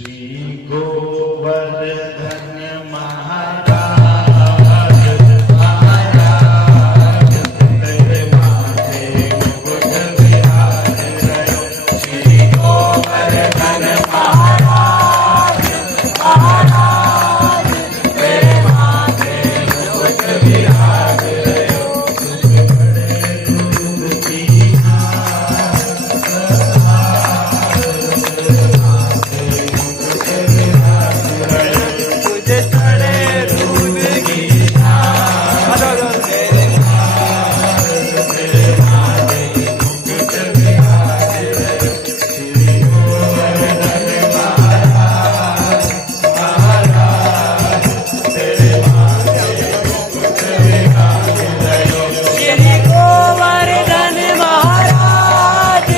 श्री गोवर्धन महाराज तेरे माथे मुकुट विराज रयो। श्री गोवर्धन महाराज तेरे माथे मुकुट विराज रयो। सुख बड़े दूध पीना तुझे चढ़े दूध की धार, तेरे माथे मुकुट विराज रयो। श्री गोवर्धन महाराज तेरे माथे मुकुट विराज रयो। श्री गोवर्धन महाराज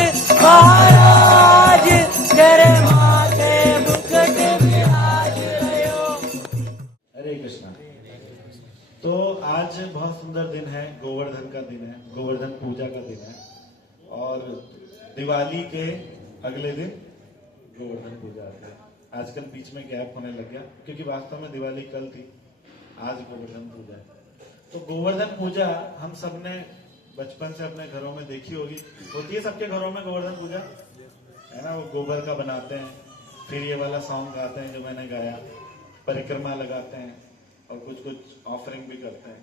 तेरे माथे मुकुट विराज रयो। हरे कृष्णा। तो आज बहुत सुंदर दिन है, गोवर्धन का दिन है, गोवर्धन पूजा का दिन है। और दिवाली के अगले दिन गोवर्धन पूजा आता है। आजकल बीच में गैप होने लग गया क्योंकि वास्तव में दिवाली कल थी, आज गोवर्धन पूजा है। तो गोवर्धन पूजा हम सबने बचपन से अपने घरों में देखी होगी, होती है सबके घरों में गोवर्धन पूजा, है ना। वो गोबर का बनाते हैं, फिर ये वाला सॉन्ग गाते हैं जो मैंने गाया, परिक्रमा लगाते हैं और कुछ कुछ ऑफरिंग भी करते हैं।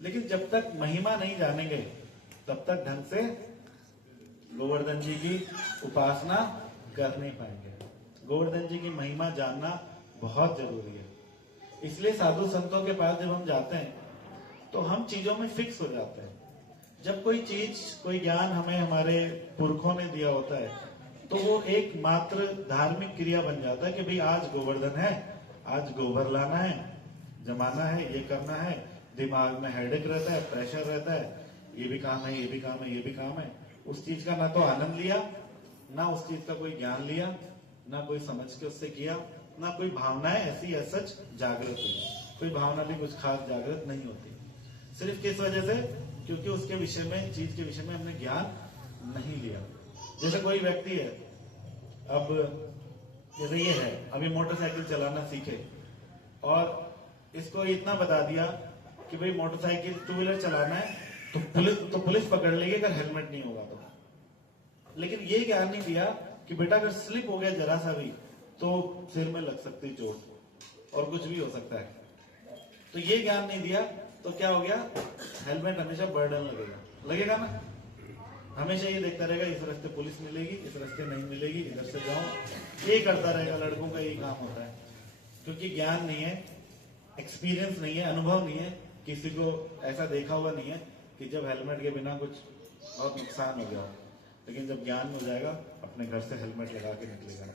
लेकिन जब तक महिमा नहीं जानेंगे तब तक ढंग से गोवर्धन जी की उपासना कर नहीं पाएंगे। गोवर्धन जी की महिमा जानना बहुत जरूरी है। इसलिए साधु संतों के पास जब हम जाते हैं तो हम चीजों में फिक्स हो जाते हैं। जब कोई चीज, कोई ज्ञान हमें हमारे पुरखों ने दिया होता है तो वो एक मात्र धार्मिक क्रिया बन जाता है कि भाई आज गोवर्धन है, आज गोबर लाना है, जमाना है, ये करना है। दिमाग में हेडेक रहता है, प्रेशर रहता है, ये भी काम है, ये भी काम है, ये भी काम है। उस चीज का ना तो आनंद लिया, ना उस चीज का कोई ज्ञान लिया, ना कोई समझ के उससे किया, ना कोई भावनाएं ऐसी सच जागृत हुई। कोई भावना भी कुछ खास जागृत नहीं होती। सिर्फ किस वजह से? क्योंकि उसके विषय में, चीज के विषय में हमने ज्ञान नहीं लिया। जैसे कोई व्यक्ति है, अब जैसे ये है, अभी मोटरसाइकिल चलाना सीखे और इसको इतना बता दिया कि भाई मोटरसाइकिल, टू व्हीलर चलाना है तो पुलिस पकड़ लेगी अगर हेलमेट नहीं होगा तो। लेकिन ये ज्ञान नहीं दिया कि बेटा अगर स्लिप हो गया जरा सा भी तो सिर में लग सकती चोट और कुछ भी हो सकता है। तो ये ज्ञान नहीं दिया तो क्या हो गया? हेलमेट हमेशा बर्डन लगेगा ना। हमेशा ये देखता रहेगा इस रास्ते पुलिस मिलेगी, इस रास्ते नहीं मिलेगी, इधर से जाओ, ये करता रहेगा। लड़कों का यही काम होता है क्योंकि ज्ञान नहीं है, एक्सपीरियंस नहीं है, अनुभव नहीं है। किसी को ऐसा देखा हुआ नहीं है कि जब हेलमेट के बिना कुछ बहुत नुकसान हो गया हो। लेकिन जब ज्ञान हो जाएगा अपने घर से हेलमेट लगा के निकलेगा।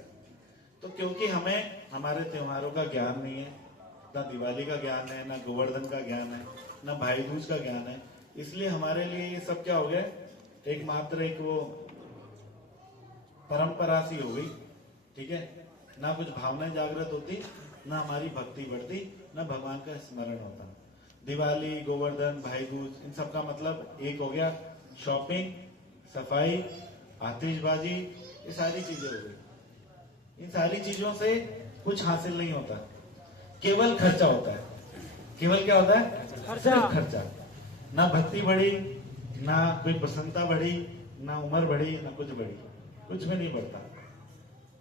तो क्योंकि हमें हमारे त्योहारों का ज्ञान नहीं है, ना दिवाली का ज्ञान है, ना गोवर्धन का ज्ञान है, ना भाई दूज का ज्ञान है, इसलिए हमारे लिए ये सब क्या हो गया? एक मात्र एक वो परंपरा सी हो गई, ठीक है। ना कुछ भावनाएं जागृत होती, ना हमारी भक्ति बढ़ती, ना भगवान का स्मरण होता। दिवाली, गोवर्धन, भाई दूज, इन सब का मतलब एक हो गया, शॉपिंग, सफाई, आतिशबाजी, ये सारी चीजें हो गई। इन सारी चीजों से कुछ हासिल नहीं होता, केवल खर्चा होता है। केवल क्या होता है? खर्चा। ना भक्ति बढ़ी, ना कोई प्रसन्नता बढ़ी, ना उम्र बढ़ी, ना कुछ बढ़ी, कुछ भी नहीं बढ़ता।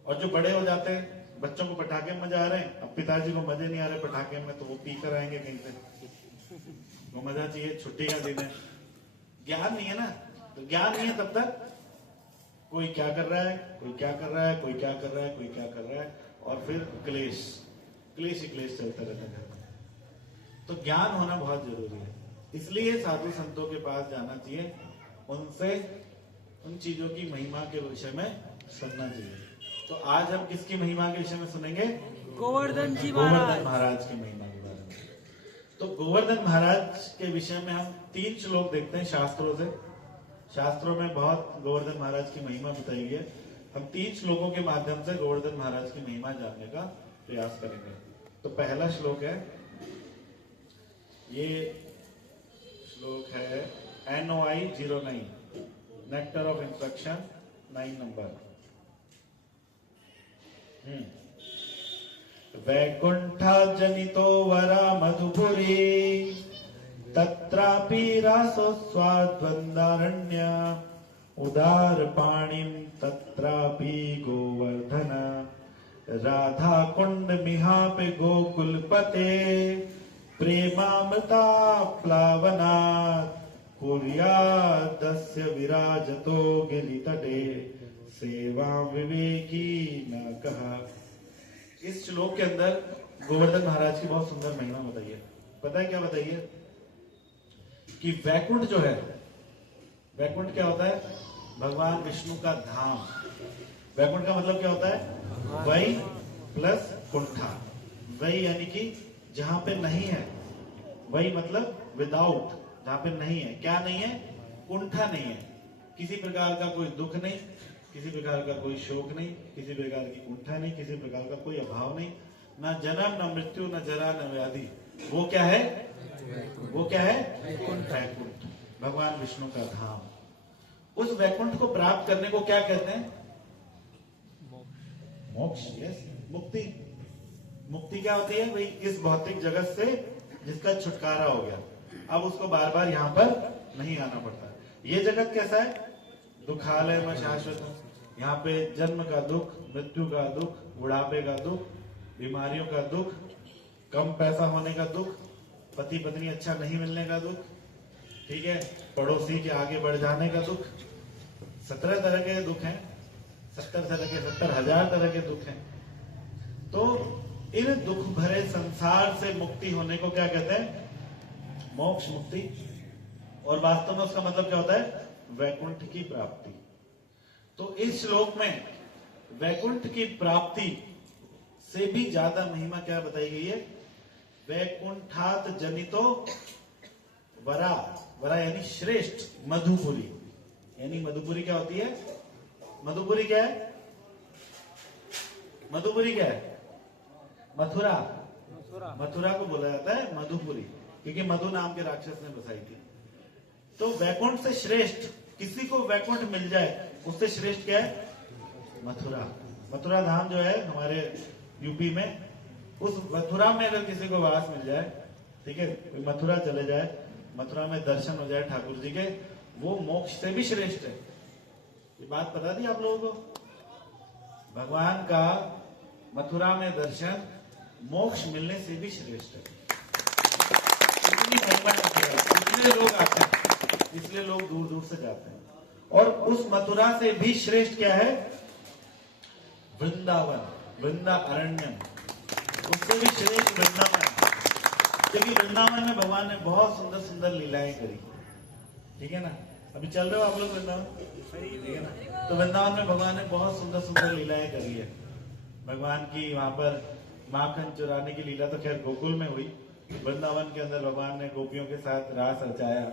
और जो बड़े हो जाते हैं, बच्चों को पटाखे में मजा आ रहे हैं, अब पिताजी को मजे नहीं आ रहे पटाखे में, तो वो पी कर आएंगे कहीं से। वो मजा चाहिए, छुट्टी का दिन है। ज्ञान नहीं है ना, तो ज्ञान नहीं है तब तक कोई क्या कर रहा है, कोई क्या कर रहा है, कोई क्या कर रहा है, कोई क्या कर रहा है, और फिर क्लेश ही क्लेश चलता रहता है। तो ज्ञान होना बहुत जरूरी है। इसलिए साधु संतों के पास जाना चाहिए, उनसे उन चीजों की महिमा के विषय में सुनना चाहिए। तो आज हम किसकी महिमा के विषय में सुनेंगे? गोवर्धन जी गोवर्धन महाराज की महिमा के बारे में। तो गोवर्धन महाराज के विषय में हम 3 श्लोक देखते हैं शास्त्रों से। शास्त्रों में बहुत गोवर्धन महाराज की महिमा बताई है। हम 3 श्लोकों के माध्यम से गोवर्धन महाराज की महिमा जानने का प्रयास करेंगे। तो पहला श्लोक है, ये श्लोक है NOI 09, nectar of instruction 9 number. वैकुंठा जनितो वरा मधुपुरी तत्रापि रासोस्वाद्वन्दारण्य उदार पाणिम तत्रापि गोवर्धन राधा कुंड मिहापे गोकुलपते प्रेमामृता प्लावनात् कुर्यादस्य विराजतो गिरितटे सेवा विवेकी न कहा। इस श्लोक के अंदर गोवर्धन महाराज की बहुत सुंदर महिमा बताइए। पता है क्या बताइए? कि वैकुंठ जो है, वैकुंठ क्या होता है? भगवान विष्णु का धाम। वैकुंठ का मतलब क्या होता है? वही प्लस कुंठा। वही यानी कि जहां पे नहीं है, वही मतलब विदाउट, जहां पे नहीं है। क्या नहीं है? कुंठा नहीं है। किसी प्रकार का कोई दुख नहीं, किसी प्रकार का कोई शोक नहीं, किसी प्रकार की कुंठा नहीं, किसी प्रकार का कोई अभाव नहीं, ना जन्म, न मृत्यु, न जरा, न व्याधि। वो क्या है? वो क्या है? वैकुंठ, भगवान विष्णु का धाम। उस वैकुंठ को प्राप्त करने को क्या कहते हैं? मोक्ष। यस, मुक्ति। मुक्ति क्या होती है भाई? इस भौतिक जगत से जिसका छुटकारा हो गया, अब उसको बार बार यहाँ पर नहीं आना पड़ता। ये जगत कैसा है? दुखालय में शाश्वत। यहाँ पे जन्म का दुख, मृत्यु का दुख, बुढ़ापे का दुख, बीमारियों का दुख, कम पैसा होने का दुख, पति पत्नी अच्छा नहीं मिलने का दुख, ठीक है, पड़ोसी के आगे बढ़ जाने का दुख। 17 तरह के दुख हैं, 70,000 तरह के दुख हैं। तो इन दुख भरे संसार से मुक्ति होने को क्या कहते हैं? मोक्ष, मुक्ति। और वास्तव में उसका मतलब क्या होता है? वैकुंठ की प्राप्ति। तो इस श्लोक में वैकुंठ की प्राप्ति से भी ज्यादा महिमा क्या बताई गई है? वैकुंठात जनितो वरा, वरा यानी श्रेष्ठ, मधुपुरी। यानी मधुपुरी क्या होती है? मधुपुरी क्या है? मधुपुरी क्या है? मथुरा। मथुरा को बोला जाता है मधुपुरी, क्योंकि मधु नाम के राक्षस ने बसाई थी। तो वैकुंठ से श्रेष्ठ, किसी को वैकुंठ मिल जाए उससे श्रेष्ठ क्या है? मथुरा। मथुरा धाम जो है हमारे यूपी में, उस मथुरा में अगर किसी को वास मिल जाए, ठीक है, कोई मथुरा चले जाए, मथुरा में दर्शन हो जाए ठाकुर जी के, वो मोक्ष से भी श्रेष्ठ है। ये बात बता दी आप लोगों को? भगवान का मथुरा में दर्शन मोक्ष मिलने से भी श्रेष्ठ है। इतनी महिमा मथुरा, इसलिए लोग आते हैं, इसलिए लोग दूर दूर से जाते हैं। और उस मथुरा से भी श्रेष्ठ क्या है? वृंदावन, वृंदा अरण्यम, उससे भी श्रेष्ठ वृंदावन। क्योंकि वृंदावन में भगवान ने बहुत सुंदर सुंदर लीलाएं करी, ठीक है ना? अभी चल रहे हो आप लोग वृंदावन, ठीक है ना? तो वृंदावन में भगवान ने बहुत सुंदर सुंदर लीलाएं करी है। भगवान की वहां पर माखन चुराने की लीला तो खैर गोकुल में हुई, वृंदावन के अंदर भगवान ने गोपियों के साथ रास रचाया,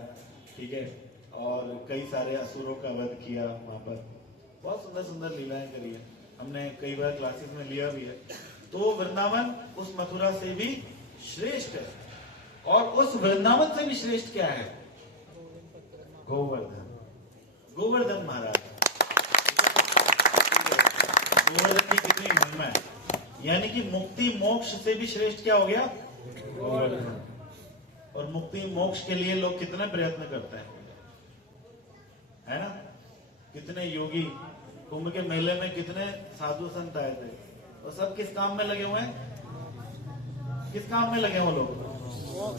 ठीक है, और कई सारे असुरों का वध किया। वहां पर बहुत सुंदर सुंदर लीलाएं करी है, हमने कई बार क्लासेस में लिया भी है। तो वृंदावन उस मथुरा से भी श्रेष्ठ है। और उस वृंदावन से भी श्रेष्ठ क्या है? गोवर्धन, गोवर्धन महाराज। गोवर्धन की कितनी महिमा है। यानी कि मुक्ति मोक्ष से भी श्रेष्ठ क्या हो गया? गोवर्धन। और मुक्ति मोक्ष के लिए लोग कितने प्रयत्न करते हैं, है ना? कितने योगी, कुंभ के मेले में कितने साधु संत आए थे, और सब किस काम में लगे हुए हैं? किस काम में लगे हुए लोग?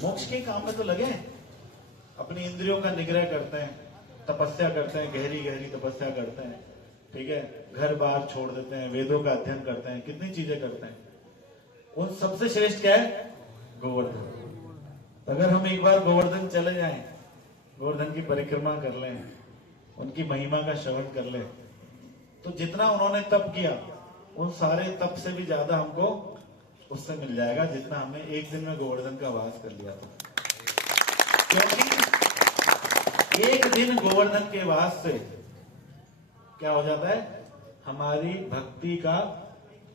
मोक्ष के काम में तो लगे हैं। अपनी इंद्रियों का निग्रह करते हैं, तपस्या करते हैं, गहरी गहरी तपस्या करते हैं, ठीक है, घर बार छोड़ देते हैं, वेदों का अध्ययन करते हैं, कितनी चीजें करते हैं। उन सबसे श्रेष्ठ क्या है? गोवर्धन। अगर हम एक बार गोवर्धन चले जाएं, गोवर्धन की परिक्रमा कर लें, उनकी महिमा का श्रवण कर लें, तो जितना उन्होंने तप किया, उन सारे तप से भी ज्यादा हमको उससे मिल जाएगा, जितना हमने एक दिन में गोवर्धन का वास कर लिया था। क्योंकि एक दिन गोवर्धन के वास से क्या हो जाता है? हमारी भक्ति का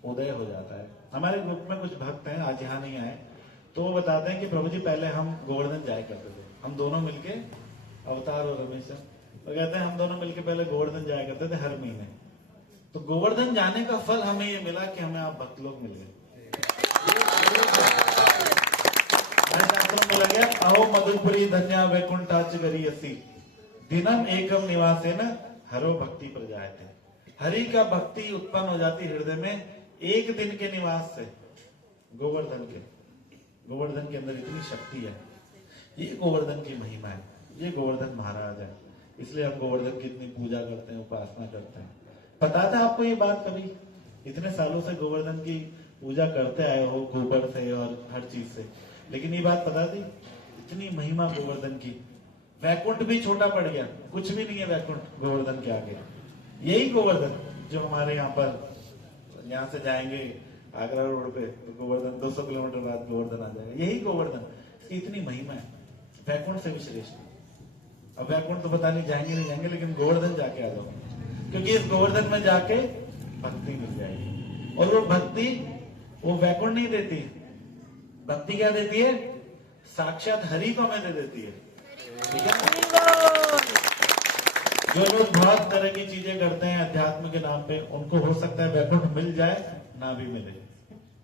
उदय हो जाता है। हमारे ग्रुप में कुछ भक्त हैं, आज यहाँ नहीं आए, तो वो बताते हैं कि प्रभु जी पहले हम गोवर्धन जाया करते थे, हम दोनों मिलके, अवतार और रमेश, वो कहते हैं हम दोनों मिलके पहले गोवर्धन जाया करते थे हर महीने। तो गोवर्धन जाने का फल हमें ये मिला कि हमें आप भक्त लोग मिल गए। शास्त्रों में लगे अहो मधुपुरी धन्या वैकुंठाच गरीयसी दिनम एकम निवासेन हरो भक्ति प्रजायते। हरि का भक्ति उत्पन्न हो जाती हृदय में एक दिन के निवास से। गोवर्धन के अंदर इतनी शक्ति है। ये गोवर्धन की महिमा है, ये गोवर्धन महाराज है, इसलिए हम गोवर्धन की इतनी पूजा करते हैं, उपासना करते हैं। पता था आपको ये बात? कभी इतने सालों से गोवर्धन की पूजा करते आए हो, गोबर से और हर चीज से, लेकिन ये बात पता थी? इतनी महिमा गोवर्धन की। वैकुंठ भी छोटा पड़ गया, कुछ भी नहीं है वैकुंठ गोवर्धन के आगे। यही गोवर्धन जो हमारे यहाँ पर, यहाँ से जाएंगे आगरा रोड पे तो गोवर्धन 200 किलोमीटर बाद गोवर्धन आ जाएगा। यही गोवर्धन, इसकी इतनी महिमा है, वैकुंठ से भी श्रेष्ठ। अब वैकुंठ तो पता नहीं जाएंगे नहीं जाएंगे, लेकिन गोवर्धन जाके आ जाओ, क्योंकि इस गोवर्धन में जाके भक्ति मिल जाएगी। और वो भक्ति वो वैकुंठ नहीं देती, भक्ति क्या देती है? साक्षात हरि को हमें दे देती है। ठीक है? जो लोग बहुत तरह की चीजें करते हैं अध्यात्म के नाम पे, उनको हो सकता है वैकुंठ मिल जाए, ना भी मिले,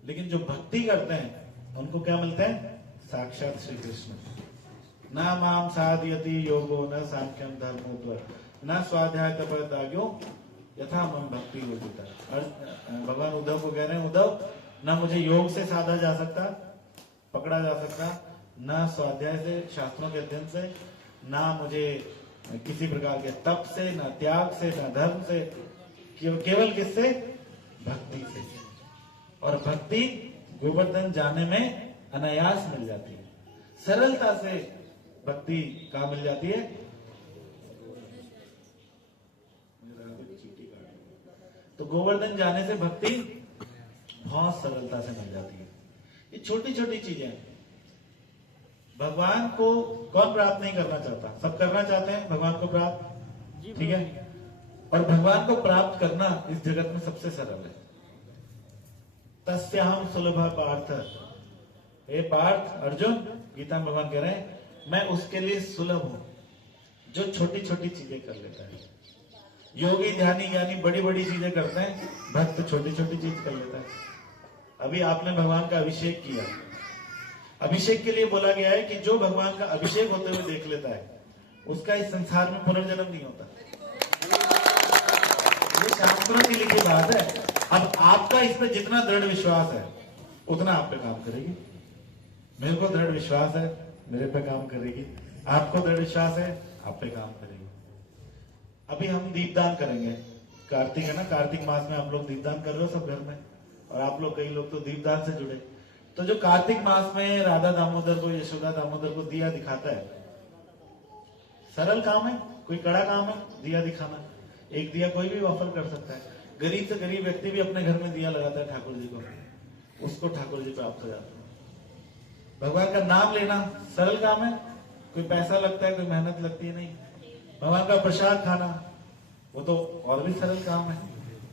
लेकिन जो भक्ति करते हैं उनको क्या मिलता है? साक्षात श्री कृष्ण। न माम साधयति योगो न सांख्यम धर्मोत्तर न स्वाध्याय तपदाग्यो यथा मम भक्ति उदिता। और भगवान उद्धव को कह रहे हैं, उद्धव न मुझे योग से साधा जा सकता, पकड़ा जा सकता, न स्वाध्याय से, शास्त्रों के अध्ययन से, ना मुझे किसी प्रकार के तप से, न त्याग से, न धर्म से, केवल किससे? भक्ति से। और भक्ति गोवर्धन जाने में अनायास मिल जाती है, सरलता से भक्ति कहाँ मिल जाती है? तो गोवर्धन जाने से भक्ति बहुत सरलता से मिल जाती है। ये छोटी छोटी चीजें, भगवान को कौन प्राप्त नहीं करना चाहता? सब करना चाहते हैं भगवान को प्राप्त, ठीक है? और भगवान को प्राप्त करना इस जगत में सबसे सरल है। तस्याहम सुलभ पार्थ, हे पार्थ, अर्जुन, गीता में भगवान कह रहे हैं मैं उसके लिए सुलभ हूं जो छोटी छोटी चीजें कर लेता है। योगी ध्यानी ज्ञानी बड़ी बड़ी चीजें करते हैं, भक्त छोटी छोटी चीज कर लेता है। अभी आपने भगवान का अभिषेक किया, अभिषेक के लिए बोला गया है कि जो भगवान का अभिषेक होते हुए देख लेता है उसका इस संसार में पुनर्जन्म नहीं होता। ये शास्त्रों की लिखी बात है। अब आपका इसमें जितना दृढ़ विश्वास है उतना आप पे काम करेगी। मेरे को दृढ़ विश्वास है, मेरे पे काम करेगी। आपको दृढ़ विश्वास है, आप पे काम करेगी। अभी हम दीपदान करेंगे, कार्तिक है ना, कार्तिक मास में आप लोग दीपदान कर रहे हो सब घर में, और आप लोग कई लोग तो दीपदान से जुड़े। तो जो कार्तिक मास में राधा दामोदर को, यशोदा दामोदर को दिया दिखाता है, सरल काम है, कोई कड़ा काम है दिया दिखाना। एक दिया कोई भी ऑफर कर सकता है। गरीब से गरीब व्यक्ति भी अपने घर में दिया लगाता है ठाकुर जी को, उसको ठाकुर जी प्राप्त हो जाता है। भगवान का नाम लेना सरल काम है, कोई पैसा लगता है, कोई मेहनत लगती है नहीं। भगवान का प्रसाद खाना वो तो और भी सरल काम है।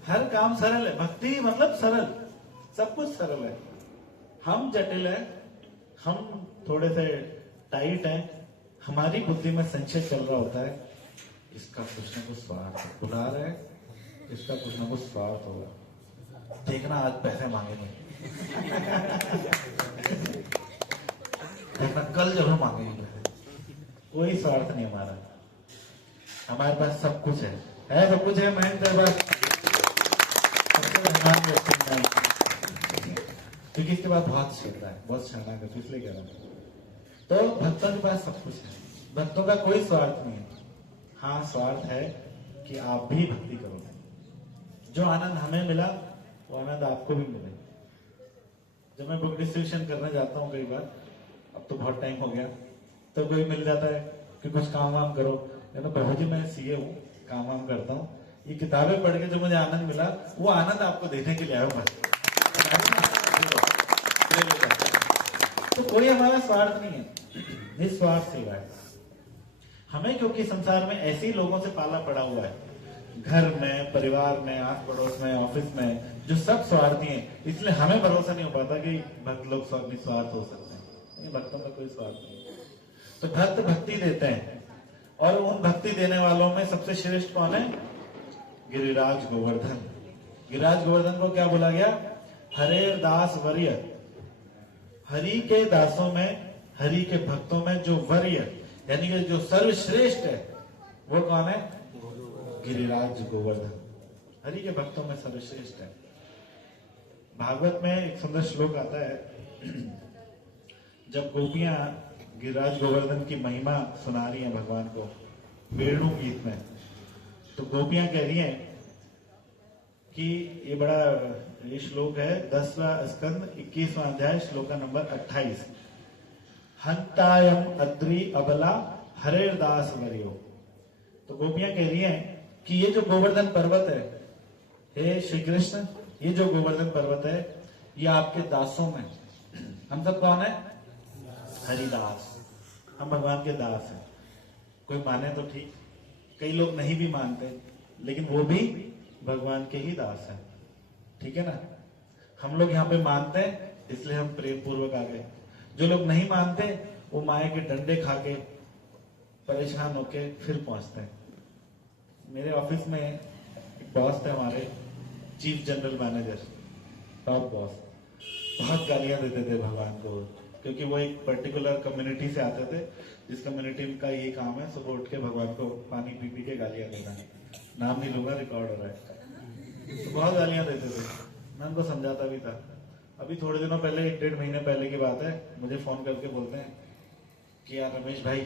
हर काम सरल है, भक्ति मतलब सरल, सब कुछ सरल है। हम जटिल है, हम थोड़े से टाइट हैं, हमारी बुद्धि में संशय चल रहा होता है, इसका कुछ न कुछ स्वार्थ बुला रहे हैं, इसका कुछ न कुछ स्वार्थ होगा, देखना आज पैसे मांगेंगे देखना कल जरूर मांगेंगे। कोई स्वार्थ नहीं हमारा, हमारे पास सब कुछ है सब कुछ है। मैं तेरे पास क्योंकि इसके बाद बहुत श्रद्धा है, बहुत श्रद्धा है, इसलिए कह रहा हूं। तो भक्तों के पास सब कुछ है, भक्तों का कोई स्वार्थ नहीं है। हाँ, स्वार्थ है कि आप भी भक्ति करो, जो आनंद हमें मिला वो आनंद आपको भी मिले। जब मैं बुक डिस्ट्रीब्यूशन करने जाता हूँ कई बार, अब तो बहुत टाइम हो गया, तो कोई मिल जाता है कि कुछ काम वाम करो, तो प्रभु जी मैं सीए हूँ, काम वाम करता हूँ, ये किताबें पढ़ के जो मुझे आनंद मिला वो आनंद आपको देने के लिए आया बस। तो कोई हमारा स्वार्थ नहीं है, निस्वार्थ सेवा है हमें, क्योंकि संसार में ऐसे ही लोगों से पाला पड़ा हुआ है, घर में, परिवार में, आस पड़ोस में, ऑफिस में, जो सब स्वार्थी हैं। इसलिए हमें भरोसा नहीं हो पाता कि भक्त लोग निस्वार्थ हो सकते हैं। भक्तों का कोई स्वार्थ नहीं। तो भक्त भक्ति देते हैं, और उन भक्ति देने वालों में सबसे श्रेष्ठ कौन है? गिरिराज गोवर्धन। गिरिराज गोवर्धन को क्या बोला गया? हरे दास वर्य हरि के दासों में, हरि के भक्तों में जो वरीय यानी कि जो सर्वश्रेष्ठ है वो कौन है? गिरिराज गोवर्धन। हरि के भक्तों में सर्वश्रेष्ठ है। भागवत में एक सुंदर श्लोक आता है, जब गोपियां गिरिराज गोवर्धन की महिमा सुना रही हैं भगवान को वेणु गीत में, तो गोपियां कह रही हैं कि ये श्लोक है 10वां स्कंद 21वां अध्याय श्लोक नंबर 28। हंतायम अद्रि अबला हरेरदास वरियो। तो गोपियां कह रही हैं कि ये जो गोवर्धन पर्वत है, हे श्री कृष्ण, ये जो गोवर्धन पर्वत है ये आपके दासों में, हम सब कौन है? हरिदास। हम भगवान के दास हैं। कोई माने तो ठीक, कई लोग नहीं भी मानते, लेकिन वो भी भगवान के ही दास हैं। ठीक है ना? हम लोग यहाँ पे मानते हैं इसलिए हम प्रेम पूर्वक आ गए। जो लोग नहीं मानते वो माया के डंडे खा के परेशान होके फिर पहुंचते हैं। मेरे ऑफिस में एक बॉस थे हमारे, chief general manager, top boss, बहुत गालियां देते थे भगवान को, क्योंकि वो एक पर्टिकुलर कम्युनिटी से आते थे, जिस कम्युनिटी का ये काम है सुबह उठ के भगवान को पानी पी पी के गालियां देना। नाम नहीं लूंगा, रिकॉर्ड हो रहा है। तो बहुत गालियां देते थे, मैं उनको समझाता भी था। अभी थोड़े दिनों पहले, 1-1.5 महीने पहले की बात है, मुझे फोन करके बोलते हैं कि यार रमेश भाई,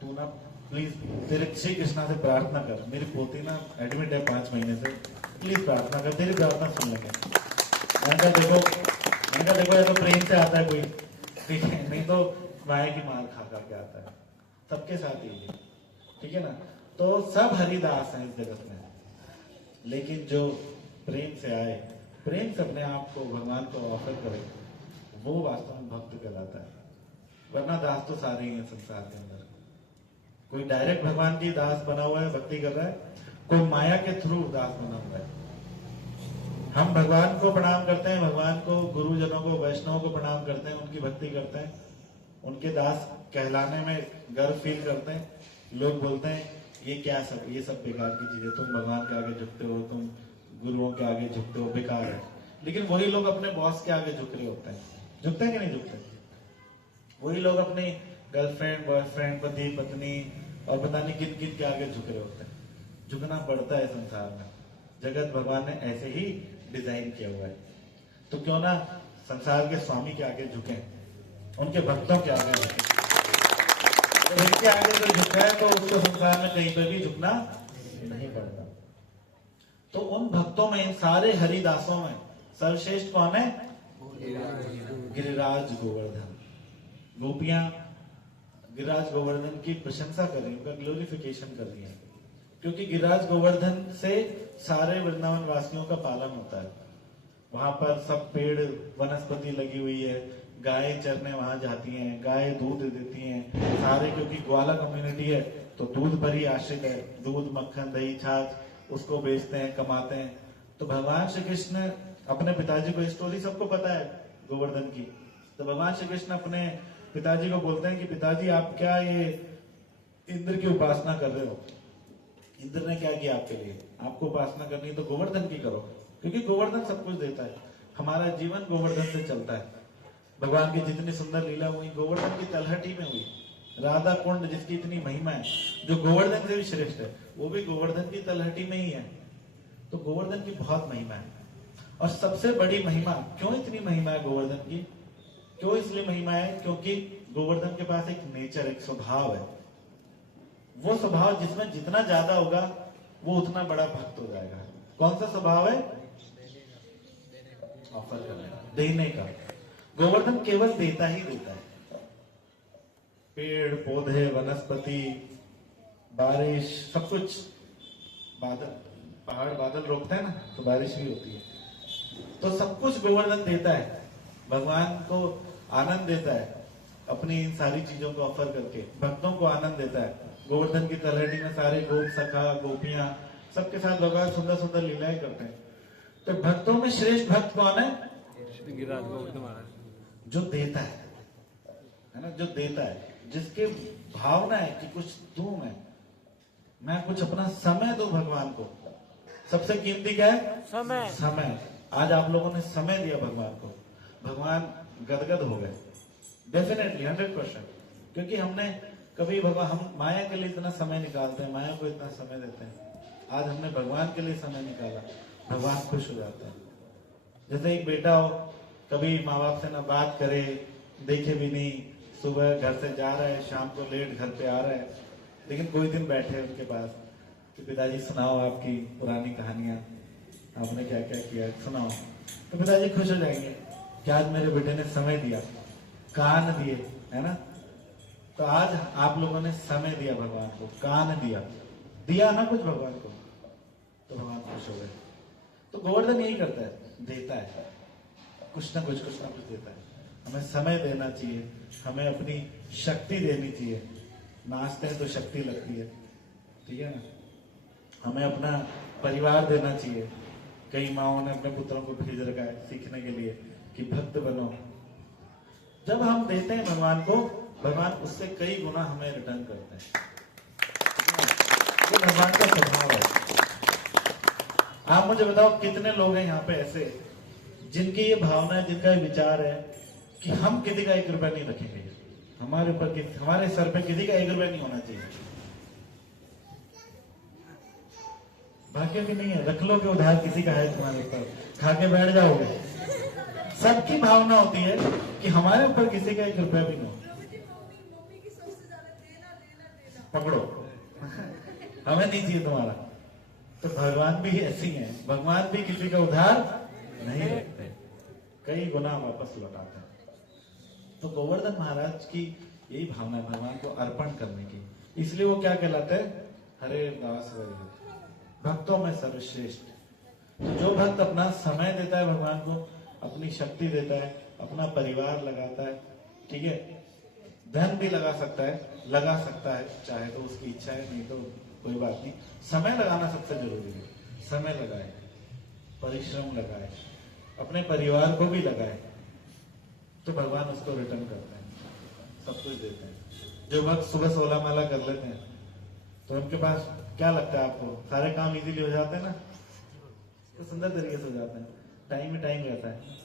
तू ना प्लीज तेरे श्री कृष्णा से प्रार्थना कर, मेरी पोती ना एडमिट है 5 महीने से, प्लीज प्रार्थना कर, तेरी प्रार्थना सुन लेंगे। मैंने कहा देखो ये तो प्रेम से आता है कोई, ठीक है, नहीं तो माया की मार खा खा के आता है। सबके साथ ही है, ठीक है ना? तो सब हरिदास हैं इस जगत में, लेकिन जो प्रेम से आए, प्रेम से अपने आप को भगवान को ऑफर करे, वो वास्तव में भक्त कहलाता है। वरना दास तो सारे ही हैं संसार के अंदर। कोई डायरेक्ट भगवान की दास बना हुआ है, भक्ति कर रहा है, कोई माया के थ्रू दास बना हुआ है। हम भगवान को प्रणाम करते हैं, भगवान को, गुरुजनों को, वैष्णवों को प्रणाम करते हैं, उनकी भक्ति करते हैं, उनके दास कहलाने में गर्व फील करते हैं। लोग बोलते हैं ये सब बेकार की चीजें, तुम भगवान के आगे झुकते हो, तुम गुरुओं के आगे झुकते हो, बेकार है। लेकिन वही लोग अपने बॉस के आगे झुक रहे होते हैं। झुकते हैं कि नहीं झुकते? वही लोग अपनी गर्लफ्रेंड, बॉयफ्रेंड, पति, पत्नी और पता नहीं किन किन के आगे झुक रहे होते हैं। झुकना पड़ता है संसार में, जगत भगवान ने ऐसे ही डिजाइन किया हुआ है। तो क्यों ना संसार के स्वामी के आगे झुके, उनके भक्तों के आगे झुके। तो इनके आगे जो झुका है तो उसको संसार में कहीं पर भी झुकना नहीं पड़ता। तो उन भक्तों में, इन सारे हरिदासों में सर्वश्रेष्ठ कौन है? गिरिराज गोवर्धन। गोपियां गिरिराज गोवर्धन की प्रशंसा कर रही है, उनका ग्लोरिफिकेशन कर रही है, क्योंकि गिरिराज गोवर्धन से सारे वृंदावन वासियों का पालन होता है। वहां पर सब पेड़ वनस्पति लगी हुई है, गायें चरने वहां जाती हैं, गायें दूध देती हैं सारे, क्योंकि ग्वाला कम्युनिटी है तो दूध पर ही आश्रित है। दूध, मक्खन, दही, छाछ उसको बेचते हैं, कमाते हैं। तो भगवान श्री कृष्ण अपने पिताजी को, स्टोरी सबको पता है गोवर्धन की, तो भगवान श्री कृष्ण अपने पिताजी को बोलते हैं कि पिताजी आप क्या ये इंद्र की उपासना कर रहे हो? इंद्र ने क्या किया आपके लिए? आपको उपासना करनी तो गोवर्धन की करो, क्योंकि गोवर्धन सब कुछ देता है। हमारा जीवन गोवर्धन से चलता है। भगवान की जितनी सुंदर लीला हुई गोवर्धन की तलहटी में हुई। राधा कुंड जिसकी इतनी महिमा है, जो गोवर्धन से भी श्रेष्ठ है, वो भी गोवर्धन की तलहटी में ही है। तो गोवर्धन की बहुत महिमा है। और सबसे बड़ी महिमा, क्यों इतनी महिमा है गोवर्धन की? क्यों इसलिए महिमा है? क्योंकि गोवर्धन के पास एक नेचर, एक स्वभाव है। वो स्वभाव जिसमें जितना ज्यादा होगा वो उतना बड़ा भक्त हो जाएगा। कौन सा स्वभाव है? ऑफर करने का, देने का। गोवर्धन केवल देता ही देता है। पेड़ पौधे, वनस्पति, बारिश, सब कुछ, बादल, पहाड़ बादल रोकते हैं ना तो बारिश भी होती है। तो सब कुछ गोवर्धन देता है, भगवान को आनंद देता है अपनी इन सारी चीजों को ऑफर करके, भक्तों को आनंद देता है। गोवर्धन की तलहटी में सारे गोप सखा, गोपियां सबके साथ भगवान सुंदर सुंदर लीलाएं करते हैं। तो भक्तों में श्रेष्ठ भक्त कौन है? गिरिराज गोवर्धन महाराज। जो देता है ना, जो देता है, जिसके भावना है कि कुछ दूं मैं कुछ अपना समय दूं भगवान को। सबसे कीमती क्या है? समय। समय। आज आप लोगों ने समय दिया भगवान को। भगवान गदगद हो गए, डेफिनेटली 100%। क्योंकि हमने कभी भगवान, हम माया के लिए इतना समय निकालते हैं, माया को इतना समय देते हैं, आज हमने भगवान के लिए समय निकाला, भगवान खुश हो जाते हैं। जैसे एक बेटा हो, कभी माँ बाप से ना बात करे, देखे भी नहीं, सुबह घर से जा रहा है, शाम को लेट घर पे आ रहा है, लेकिन कोई दिन बैठे उनके पास कि पिताजी सुनाओ आपकी पुरानी कहानियां, आपने क्या क्या किया सुनाओ, तो पिताजी खुश हो जाएंगे कि आज मेरे बेटे ने समय दिया, कान दिए, है ना। तो आज आप लोगों ने समय दिया भगवान को, कान दिया ना कुछ भगवान को, तो भगवान खुश हो गए। तो गोवर्धन यही करता है, देता है, कुछ ना कुछ देता है। हमें समय देना चाहिए, हमें अपनी शक्ति देनी चाहिए। नाचते हैं तो शक्ति लगती है, ठीक है ना। हमें अपना परिवार देना चाहिए। कई माओं ने अपने पुत्रों को भेज रखा है सीखने के लिए कि भक्त बनो। जब हम देते हैं भगवान को, भगवान उससे कई गुना हमें रिटर्न करते हैं। ये भगवान का स्वभाव है। आप मुझे बताओ कितने लोग हैं यहाँ पे ऐसे जिनकी ये भावना है, जिनका ये विचार है कि हम किसी का 1 रुपया नहीं रखेंगे, हमारे ऊपर, हमारे सर पे किसी का 1 रुपया नहीं होना चाहिए। भाग्य भी नहीं है, रख लो कि उधार किसी का है तुम्हारे ऊपर, खा के बैठ जाओगे। सबकी भावना होती है कि हमारे ऊपर किसी का 1 रुपया भी नहीं हो। पकड़ो हमें नहीं चाहिए तुम्हारा। तो भगवान भी ऐसी हैं, भगवान भी किसी का उधार नहीं रखते, कई गुना वापस लौटाते हैं। तो गोवर्धन महाराज की यही भावना है भगवान को अर्पण करने की, इसलिए वो क्या कहलाते हैं, हरे दास वही भक्तों में सर्वश्रेष्ठ। तो जो भक्त अपना समय देता है भगवान को, अपनी शक्ति देता है, अपना परिवार लगाता है, ठीक है, धन भी लगा सकता है चाहे तो उसकी इच्छा है, नहीं तो कोई बात नहीं। समय लगाना सबसे जरूरी है, समय लगाए, परिश्रम लगाए, अपने परिवार को भी लगाए, तो भगवान उसको रिटर्न करते हैं, सब कुछ देते हैं। जो भक्त सुबह 16 माला कर लेते हैं तो उनके पास क्या लगता है आपको, सारे काम इजीली हो जाते हैं ना, तो सुंदर तरीके से हो जाते हैं, टाइम ही टाइम रहता है।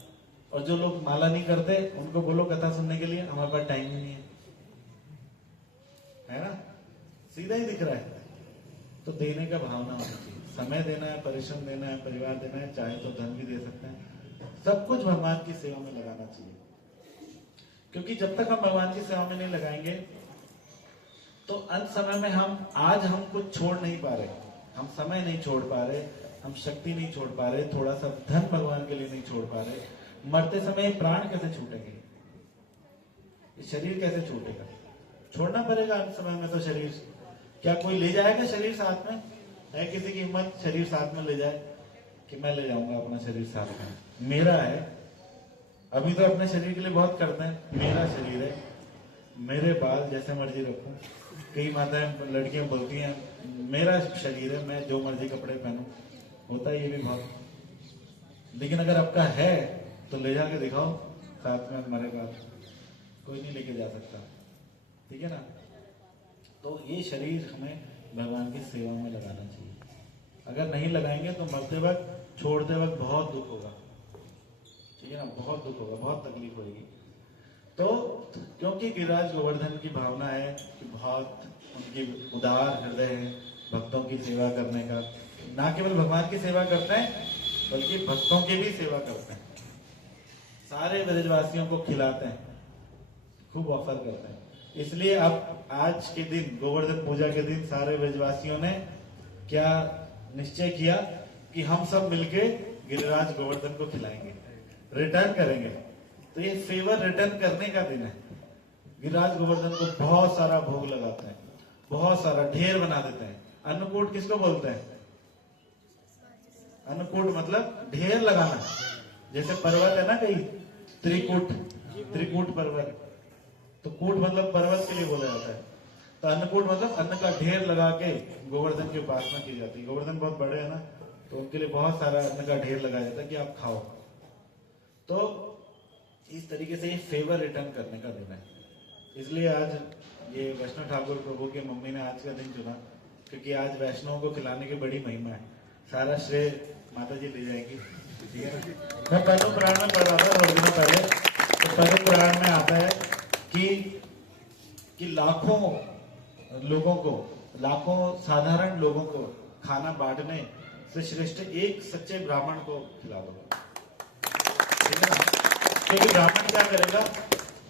और जो लोग माला नहीं करते उनको बोलो कथा सुनने के लिए, हमारे पास टाइम ही नहीं है ना, सीधा ही दिख रहा है। तो देने का भावना होनी चाहिए, समय देना है, परिश्रम देना है, परिवार देना है, चाहे तो धन भी दे सकते हैं, सब कुछ भगवान की सेवा में लगाना चाहिए। क्योंकि जब तक हम भगवान की सेवा में नहीं लगाएंगे तो अंत समय में हम कुछ छोड़ नहीं पा रहे, हम समय नहीं छोड़ पा रहे, हम शक्ति नहीं छोड़ पा रहे, थोड़ा सा धन भगवान के लिए नहीं छोड़ पा रहे। मरते समय प्राण कैसे छूटेंगे, ये शरीर कैसे छूटेगा, छोड़ना पड़ेगा अंत समय में। तो शरीर क्या कोई ले जाएगा शरीर साथ में, है किसी की हिम्मत शरीर साथ में ले जाए कि मैं ले जाऊंगा अपना शरीर साथ में, मेरा है। अभी तो अपने शरीर के लिए बहुत करते हैं, मेरा शरीर है, मेरे बाल जैसे मर्जी रखूं। कई माताएं लड़कियां बोलती हैं मेरा शरीर है, मैं जो मर्जी कपड़े पहनूं, होता है ये भी बहुत। लेकिन अगर आपका है तो ले जाके दिखाओ साथ में, हमारे बाद कोई नहीं लेके जा सकता, ठीक है ना। तो ये शरीर हमें भगवान की सेवा में लगाना चाहिए। अगर नहीं लगाएंगे तो मरते वक्त, छोड़ते वक्त बहुत दुख होगा, ठीक है ना, बहुत दुख होगा, बहुत तकलीफ होगी। तो क्योंकि गिरिराज गोवर्धन की भावना है कि बहुत उनकी उदार हृदय है भक्तों की सेवा करने का, ना केवल भगवान की सेवा करते हैं बल्कि भक्तों की भी सेवा करते हैं, सारे ब्रजवासियों को खिलाते हैं, खूब ऑफर करते हैं। इसलिए अब आज के दिन, गोवर्धन पूजा के दिन, सारे ब्रजवासियों ने क्या निश्चय किया कि हम सब मिलके गिरिराज गोवर्धन को खिलाएंगे, रिटर्न करेंगे। तो ये फेवर रिटर्न करने का दिन है। गिरिराज गोवर्धन को बहुत सारा भोग लगाते हैं, बहुत सारा ढेर बना देते हैं। अन्नकूट किसको बोलते हैं, अन्नकूट मतलब ढेर लगाना। जैसे पर्वत है ना कहीं, त्रिकूट पर्वत, तो कूट मतलब पर्वत के लिए बोला जाता है। तो अन्नकूट मतलब अन्न का ढेर लगा के गोवर्धन की उपासना की जाती है। गोवर्धन बहुत बड़े है ना, तो उनके लिए बहुत सारा अन्न का ढेर लगाया जाता है कि आप खाओ। तो इस तरीके से ये फेवर रिटर्न करने का दिन है। इसलिए आज ये वैष्णव ठाकुर प्रभु के मम्मी ने आज का दिन चुना, क्योंकि आज वैष्णव को खिलाने की बड़ी महिमा है। सारा श्रेय माता जी ले जाएंगी, ठीक है ना। मैं पहले पुराण में पढ़ रहा था थोड़े दिनों पहले, तो पद्म पुराण में आता है कि लाखों लोगों को, लाखों साधारण लोगों को खाना बांटने से श्रेष्ठ एक सच्चे ब्राह्मण को खिला दो, ठीक है ना। क्योंकि ब्राह्मण क्या करेगा,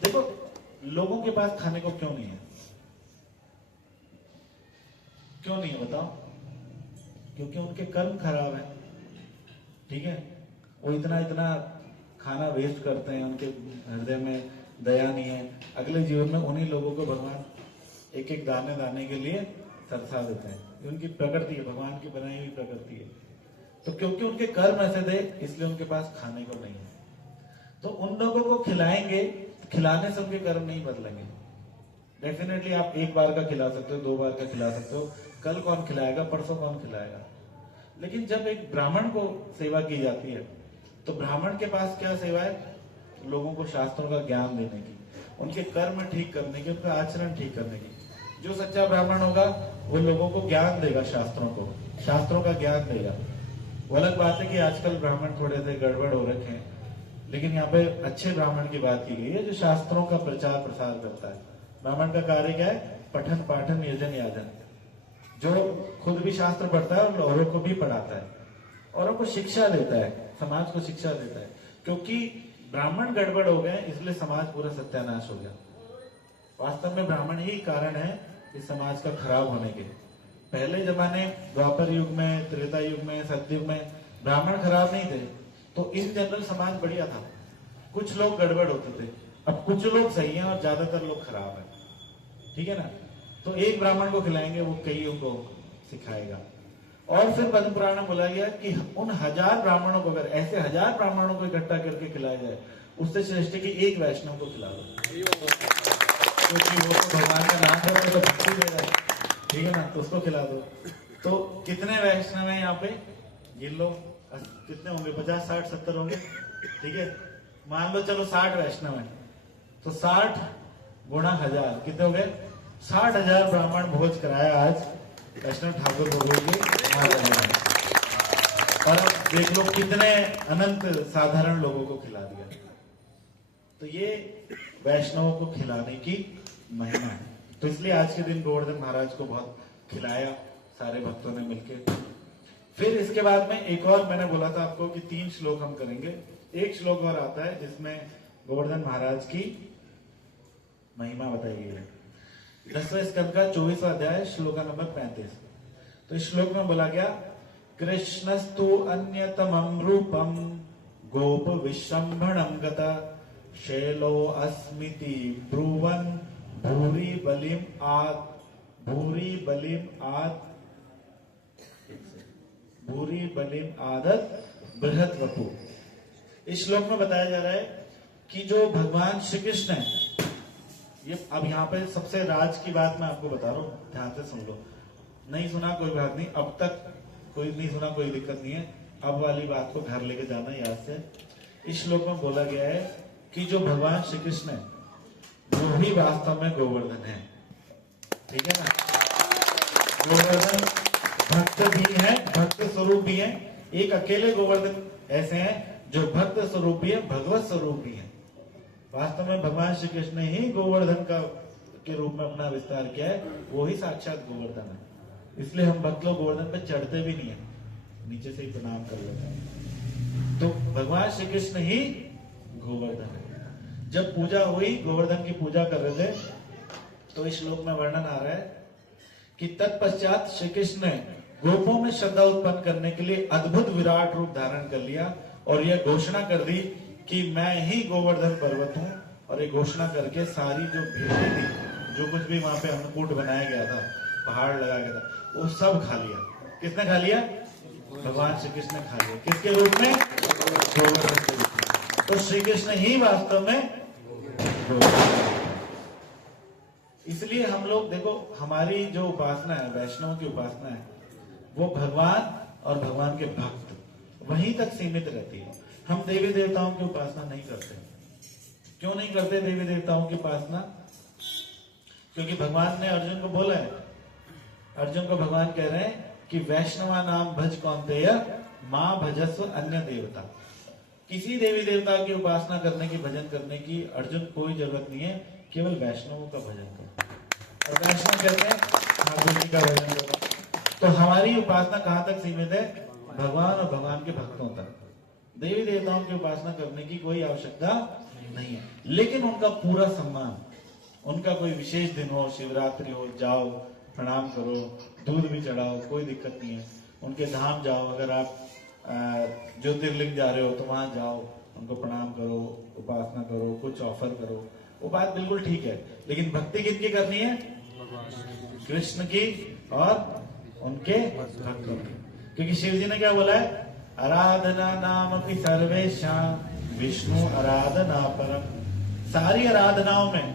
देखो लोगों के पास खाने को क्यों नहीं है, क्यों नहीं है बताओ? क्योंकि उनके कर्म खराब है, ठीक है। वो इतना इतना खाना वेस्ट करते हैं, उनके हृदय में दया नहीं है। अगले जीवन में उन्हीं लोगों को भगवान एक एक दाने दाने के लिए तरसा देते हैं। ये उनकी प्रकृति है, भगवान की बनाई हुई प्रकृति है। तो क्योंकि उनके कर्म ऐसे थे, इसलिए उनके पास खाने को नहीं है। तो उन लोगों को खिलाएंगे, खिलाने से उनके कर्म नहीं बदलेंगे। डेफिनेटली आप एक बार का खिला सकते हो, 2 बार का खिला सकते हो, कल कौन खिलाएगा, परसों कौन खिलाएगा। लेकिन जब एक ब्राह्मण को सेवा की जाती है, तो ब्राह्मण के पास क्या सेवा है? लोगों को शास्त्रों का ज्ञान देने की, उनके कर्म ठीक करने की, उनका आचरण ठीक करने की। जो सच्चा ब्राह्मण होगा वो लोगों को ज्ञान देगा, शास्त्रों को, शास्त्रों का ज्ञान देगा। वो अलग बात है कि आजकल ब्राह्मण थोड़े से गड़बड़ हो रखे हैं, लेकिन यहाँ पे अच्छे ब्राह्मण की बात की गई है जो शास्त्रों का प्रचार प्रसार करता है। ब्राह्मण का कार्य क्या है? पठन पाठन यजन याजन, जो खुद भी शास्त्र पढ़ता है और औरों को भी पढ़ाता है, औरों को शिक्षा देता है, समाज को शिक्षा देता है। क्योंकि ब्राह्मण गड़बड़ हो गए इसलिए समाज पूरा सत्यानाश हो गया। वास्तव में ब्राह्मण ही कारण है इस समाज का खराब होने के। पहले जमाने द्वापर युग में, त्रेता युग में, सतयुग में ब्राह्मण खराब नहीं थे, तो इन जनरल समाज बढ़िया था। कुछ लोग गड़बड़ होते थे, अब कुछ लोग सही हैं और ज्यादातर लोग खराब हैं, ठीक है ना। तो एक ब्राह्मण को खिलाएंगे, वो कईयों को सिखाएगा। और फिर पद्म पुराण में बोला गया कि उन 1000 ब्राह्मणों को, अगर ऐसे 1000 ब्राह्मणों को इकट्ठा करके खिलाया जाए, उससे श्रेष्ठ की एक वैष्णव को खिला दो, क्योंकि वो तो भगवान का नाम है, तो भक्ति दे रहा है, ठीक है ना, तो उसको खिला दो। तो कितने वैष्णव हैं यहाँ पे? गिन लो, कितने होंगे? 50, 60, 70 होंगे, ठीक है। मान लो चलो 60 वैष्णव हैं, तो 60 गुणा 1000 कितने हो गए? 60,000 ब्राह्मण भोज कराया आज वैष्णव ठाकुर भोगी। और अब देख लो कितने अनंत साधारण लोगों को खिला दिया। तो ये वैष्णवों को खिलाने की महिमा है। तो इसलिए आज के दिन गोवर्धन महाराज को बहुत खिलाया सारे भक्तों ने मिलकर। फिर इसके बाद में एक और, मैंने बोला था आपको कि 3 श्लोक हम करेंगे। एक श्लोक और आता है जिसमें गोवर्धन महाराज की महिमा बताई गई है। 10वें स्कंद का 24वां अध्याय, श्लोक नंबर 35। तो इस श्लोक में बोला गया, कृष्णस्तु अन्यतमं रूपम गोप विश्रंभणं गता शैलो अस्मिति ब्रुवन् भूरि बलिम आदत बृहत वपु। इस श्लोक में बताया जा रहा है कि जो भगवान श्री कृष्ण है, ये अब यहाँ पे सबसे राज की बात मैं आपको बता रहा हूँ, ध्यान से सुन लो। नहीं सुना कोई बात नहीं, अब तक कोई नहीं सुना कोई दिक्कत नहीं है, अब वाली बात को घर लेके जाना याद से। इस श्लोक में बोला गया है कि जो भगवान श्री कृष्ण है वो ही वास्तव में गोवर्धन है, ठीक है ना। गोवर्धन भक्त भी है, भक्त स्वरूप भी है। एक अकेले गोवर्धन ऐसे हैं जो भक्त स्वरूप भी है, भगवत स्वरूप भी है। वास्तव में भगवान श्री कृष्ण ने ही गोवर्धन का के रूप में अपना विस्तार किया है, वो ही साक्षात गोवर्धन है। इसलिए हम भक्त लोग गोवर्धन पे चढ़ते भी नहीं है, नीचे से ही प्रणाम कर लेते हैं। तो भगवान श्री कृष्ण ही गोवर्धन है। जब पूजा हुई, गोवर्धन की पूजा कर रहे थे, तो इस श्लोक में वर्णन आ रहा है कि तत्पश्चात श्री कृष्ण ने गोपों में श्रद्धा उत्पन्न करने के लिए अद्भुत विराट रूप धारण कर लिया और यह घोषणा कर दी कि मैं ही गोवर्धन पर्वत हूं। और ये घोषणा करके सारी जो भीड़ थी, जो कुछ भी वहां पे अन्नकूट बनाया गया था, पहाड़ लगाया गया था, वो सब खा लिया। किसने खा लिया? भगवान श्री कृष्ण ने खा लिया। किसके रूप में? गोवर्धन के रूप में। तो श्री कृष्ण ही वास्तव में गोवर्धन। इसलिए हम लोग देखो, हमारी जो उपासना है, वैष्णव की उपासना है, वो भगवान और भगवान के भक्त वहीं तक सीमित रहती है। हम देवी देवताओं की उपासना नहीं करते। क्यों नहीं करते देवी देवताओं की उपासना? क्योंकि भगवान ने अर्जुन को बोला है, अर्जुन को भगवान कह रहे हैं कि वैष्णवा नाम भज कौन्तेय मां भजस्व अन्य देवता। किसी देवी देवता की उपासना करने की, भजन करने की अर्जुन कोई जरूरत नहीं है, केवल वैष्णवों का भजन करो। और वैष्णव कहते हैं ठाकुर जी का भजन करो। तो हमारी उपासना कहाँ तक सीमित है? भगवान और भगवान के भक्तों तक। देवी देवताओं की उपासना करने की कोई आवश्यकता नहीं है, लेकिन उनका पूरा सम्मान, उनका कोई विशेष दिन हो, शिवरात्रि हो, जाओ प्रणाम करो, दूध भी चढ़ाओ, कोई दिक्कत नहीं है। उनके धाम जाओ, अगर आप ज्योतिर्लिंग जा रहे हो तो वहां जाओ, उनको प्रणाम करो, उपासना करो, कुछ ऑफर करो, वो बात बिल्कुल ठीक है। लेकिन भक्ति किनकी करनी है? कृष्ण की और उनके भक्तों की। क्योंकि शिव जी ने क्या बोला है? आराधना नाम अपि सर्वेषां विष्णु आराधना परम। सारी आराधनाओं में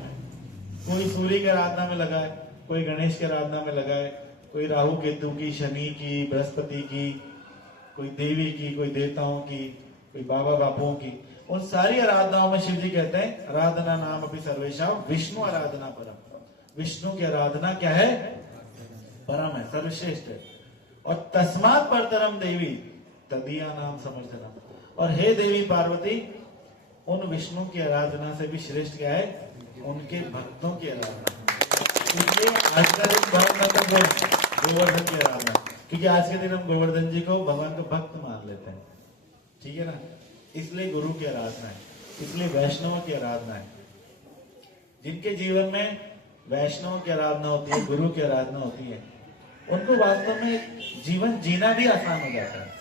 कोई सूर्य की आराधना में लगा है, कोई गणेश की आराधना में लगा है, कोई राहु केतु की, शनि की, बृहस्पति की, कोई देवी की, कोई देवताओं की, कोई बाबा बापुओं की। उन सारी आराधनाओं में शिव जी कहते हैं आराधना नाम अपि सर्वेषां विष्णु आराधना परम। विष्णु की आराधना क्या है? परम है, सर्वश्रेष्ठ है। और तस्मात् परतरम देवी तदीया नाम समर्चनम। और हे देवी पार्वती, उन विष्णु की आराधना से भी श्रेष्ठ क्या है? उनके भक्तों की आराधना। इसलिए आज का दिन बहुत महत्वपूर्ण, गोवर्धन की आराधना, क्योंकि आज के दिन हम गोवर्धन जी को भगवान का भक्त मान लेते हैं, ठीक है ना। इसलिए गुरु की आराधना है, इसलिए वैष्णवों की आराधना है। जिनके जीवन में वैष्णव की आराधना होती है, गुरु की आराधना होती है, उनको वास्तव में जीवन जीना भी आसान हो जाता है।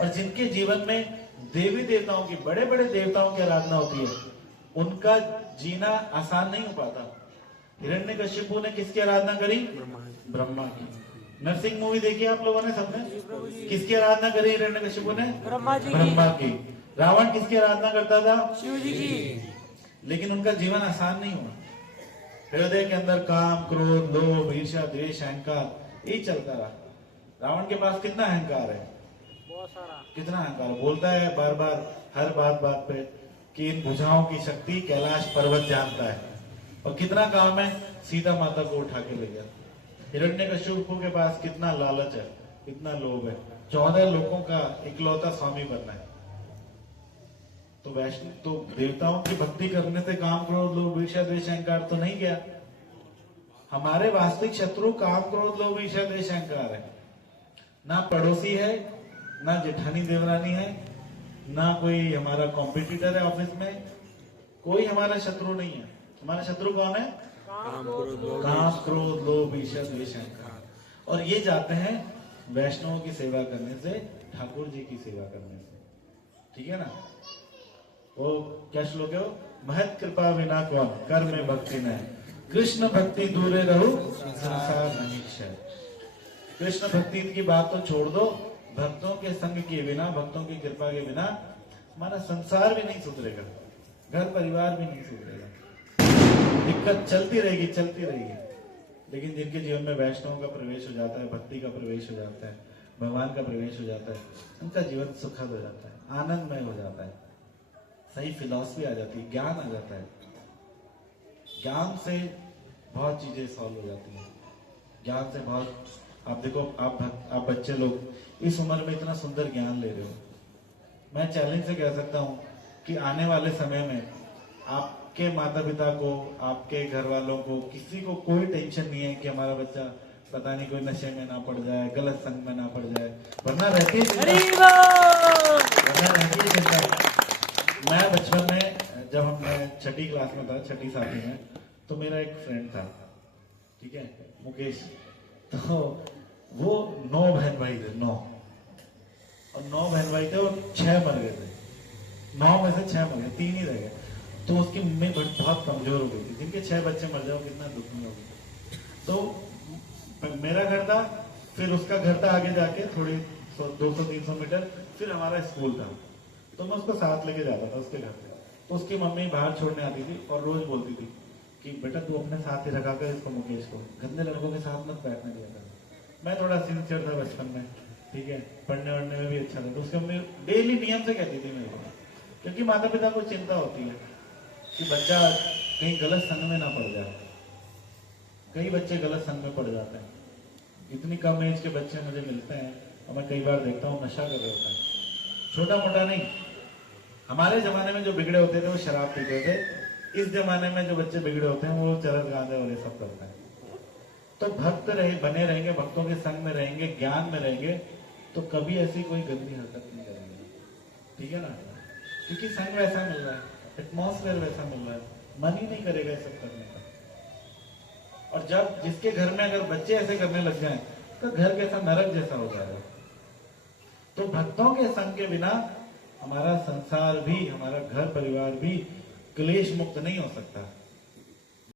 और जिनके जीवन में देवी देवताओं की, बड़े बड़े देवताओं की आराधना होती है, उनका जीना आसान नहीं हो पाता। हिरण्यकशिपु ने किसकी आराधना करी? ब्रह्मा की। नरसिंह मूवी देखी आप लोगों ने, सबने? किसकी आराधना करी हिरण्यकशिपु ने? ब्रह्मा की। रावण किसकी आराधना करता था? शिव जी की। लेकिन उनका जीवन आसान नहीं हुआ। हृदय के अंदर काम, क्रोध, लोभ, ईर्ष्या, द्वेष, अहंकार यही चलता रहा। रावण के पास कितना अहंकार है? बहुत सारा। कितना अहंकार, बोलता है बार बार हर बात बात पे कि इन भुजाओं की शक्ति कैलाश पर्वत जानता है। और कितना काम है? सीता माता को उठा के ले गया। हिरण्यकशिपु के पास कितना लालच है, कितना लोभ है, 14 लोगों का इकलौता स्वामी बनना है। तो वैष्णव तो देवताओं की भक्ति करने से काम, क्रोध, लोभ, ईर्ष्या, द्वेष, अहंकार तो नहीं गया। हमारे वास्तविक शत्रु काम, क्रोध, लोभ, ईर्ष्या, द्वेष, अहंकार है। ना पड़ोसी है, ना जेठानी देवरानी है, ना कोई हमारा कॉम्पिटिटर है ऑफिस में, कोई हमारा शत्रु नहीं है। हमारा शत्रु कौन है? काम, क्रोध, लोभ, ईर्ष्या, द्वेष, अहंकार। और ये जाते हैं वैष्णवों की सेवा करने से, ठाकुर जी की सेवा करने से, ठीक है ना। वो क्या श्लोक है? वो महत कृपा बिना कौन कर में भक्ति न, कृष्ण भक्ति दूरे रहो संसार नहीं क्षय। कृष्ण भक्ति की बात तो छोड़ दो, भक्तों के संग के बिना, भक्तों की कृपा के बिना हमारा संसार भी नहीं सुधरेगा, घर परिवार भी नहीं सुधरेगा, दिक्कत चलती रहेगी, चलती रहेगी। लेकिन जिनके जीवन में वैष्णव का प्रवेश हो जाता है, भक्ति का प्रवेश हो जाता है, भगवान का प्रवेश हो जाता है, उनका जीवन सुखद हो जाता है, आनंदमय हो जाता है, सही फिलॉसफी आ जाती है, ज्ञान आ जाता है। ज्ञान से बहुत चीजें सॉल्व हो जाती हैं। ज्ञान से बहुत, आप देखो, आप बच्चे लोग इस उम्र में इतना सुंदर ज्ञान ले रहे हो। मैं चैलेंज से कह सकता हूँ कि आने वाले समय में आपके माता पिता को, आपके घर वालों को, किसी को कोई टेंशन नहीं है कि हमारा बच्चा पता नहीं कोई नशे में ना पड़ जाए, गलत संग में ना पड़ जाए, वरना रहती है चिंता। मैं बचपन में जब मैं छठी क्लास में था, छठी सातवीं में, तो मेरा एक फ्रेंड था, ठीक है, मुकेश। तो वो 9 बहन भाई थे, 9, और 9 बहन भाई थे और 6 मर गए थे। 9 में से 6 मर गए, 3 ही रह गए। तो उसकी मम्मी बहुत कमजोर हो गई थी। जिनके 6 बच्चे मर जाओ कितना दुख में होगी। तो मेरा घर था, फिर उसका घर था आगे जाके थोड़ी 200-300 मीटर, फिर हमारा स्कूल था। तो मैं उसको साथ लेके जाता था उसके घर पे। तो उसकी मम्मी बाहर छोड़ने आती थी और रोज बोलती थी कि बेटा तू अपने साथ ही रखा कर इसको, मुकेश को, गंदे लड़कों के साथ मत बैठने दिया कर। मैं थोड़ा सिंसियर था बचपन में, ठीक है, पढ़ने वढ़ने में भी अच्छा था। तो उसकी मम्मी डेली नियम से कहती थी मेरे को, क्योंकि माता पिता को चिंता होती है कि बच्चा कहीं गलत संग में ना पड़ जाए। कई बच्चे गलत संग में पड़ जाते हैं। इतनी कम एज के बच्चे मुझे मिलते हैं और मैं कई बार देखता हूँ नशा कर रहे होते हैं, छोटा मोटा नहीं, हमारे जमाने में जो बिगड़े होते थे वो शराब पीते थे, इस जमाने में जो बच्चे बिगड़े होते हैं वो चरस गांजे और ये सब करते हैं। तो भक्त बने रहेंगे, भक्तों के संग में रहेंगे, ज्ञान में रहेंगे, तो कभी ऐसी कोई गंदी हरकत नहीं करेंगे। ठीक है ना? क्योंकि संग वैसा मिल रहा है, एटमॉस्फेयर वैसा मिल रहा है, मन ही नहीं करेगा ये सब करने का। और जब जिसके घर में अगर बच्चे ऐसे करने लग जाएं तो घर कैसा नरक जैसा हो जाएगा। तो भक्तों के संग के बिना हमारा संसार भी, हमारा घर परिवार भी क्लेश मुक्त नहीं हो सकता।